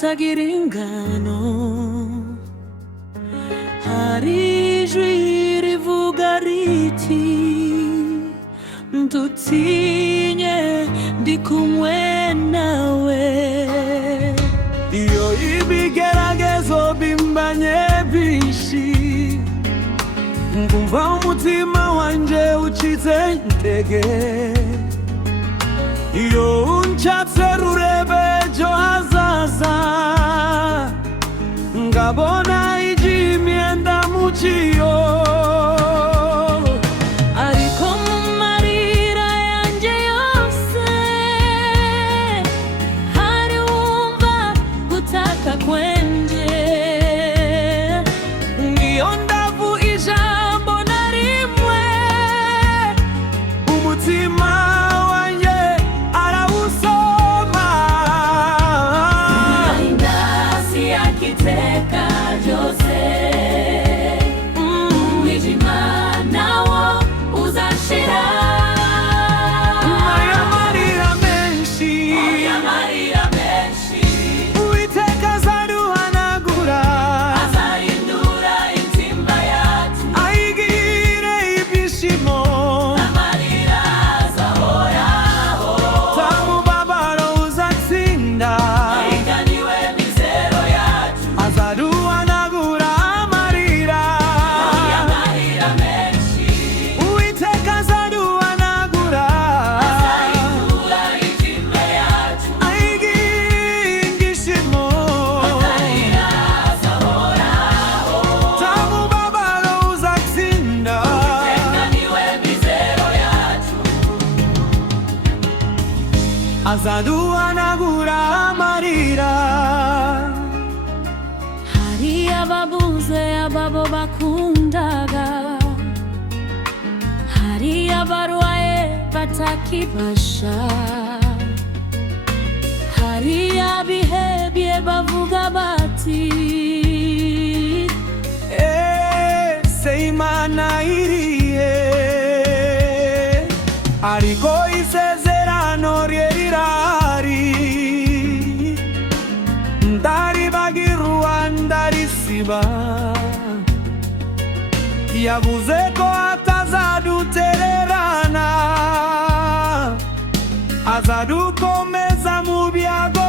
batagira ingano. Hari ijwi rivuga riti ntutinye ndi kumwe nawe. Iyo ibigeragezo bimbanye byinshi, ngumva umutima wanje ucitse intege. Iyo unshatse rurebe ejo hazaza, ngabona ijimyenda muciyo. Ariko mu marira yanje yose, hari wumva gutaka kwenje. Niyo ndavu ijambo na rimwe, umutima wanje arawusoma. Indasi yakiteka byose, umwijima nawo uzashira. Aya marira menshi, Uwiteka azaduhanagura, azahindura intimba yacu, ayigire ibyishimo. Amarira azahoraho, tamubabaro uzatsinda, ayiganiwe mizero yacu, azaduhanagura amarira. Amarira menshi, Uwiteka azaduhanagura, azahindura intimba yacu, ayigire ibyishimo. Amarira azahoraho, tamubabaro uzatsinda, ayiganiwe mizero yacu, azaduhanagura amarira. Hari ababuze ababo bakundaga, hari abarwaye batakibasha, hari abihebye bavuga bati ese Imana irihe? Ariko isezerano rye rirahari, ndaribagirwa ndarisiba. Yavuze ko atazadutererana, azadukomeza mu byago